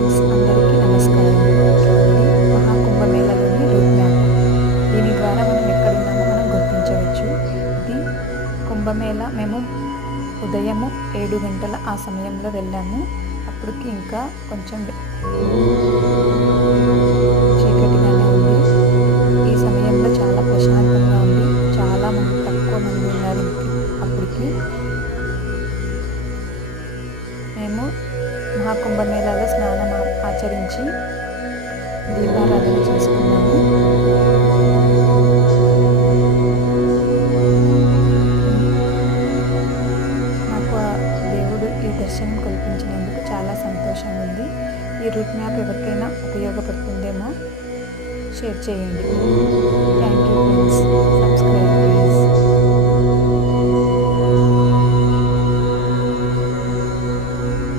Friends, అందరికీ నమస్కారం. ఇది మహాకుంభమేళలోని రూట్ మ్యాప్. దీని ద్వారా మనం ఎక్కడున్నామో మనం గుర్తించవచ్చు. ఇది కుంభమేళ మేము ఉదయము 7 గంటల ఆ సమయంలో వెళ్ళాము. అప్పటికి ఇంకా కొంచెం చీకటిగానే ఉంది. ఈ సమయంలో చాలా ప్రశాంతంగా ఉంది. చాలామంది, తక్కువ మంది ఉన్నారు అప్పటికి. మేము మహాకుంభమేళాలో స్నానం ఆచరించి దీపారాధన చేసుకున్నాము. నాకు ఆ దేవుడు ఈ దర్శనం కల్పించినందుకు చాలా సంతోషంగా ఉంది. ఈ రూట్ మ్యాప్ ఎవరికైనా ఉపయోగపడుతుందేమో షేర్ చేయండి. Thank you friends. Subscribe please.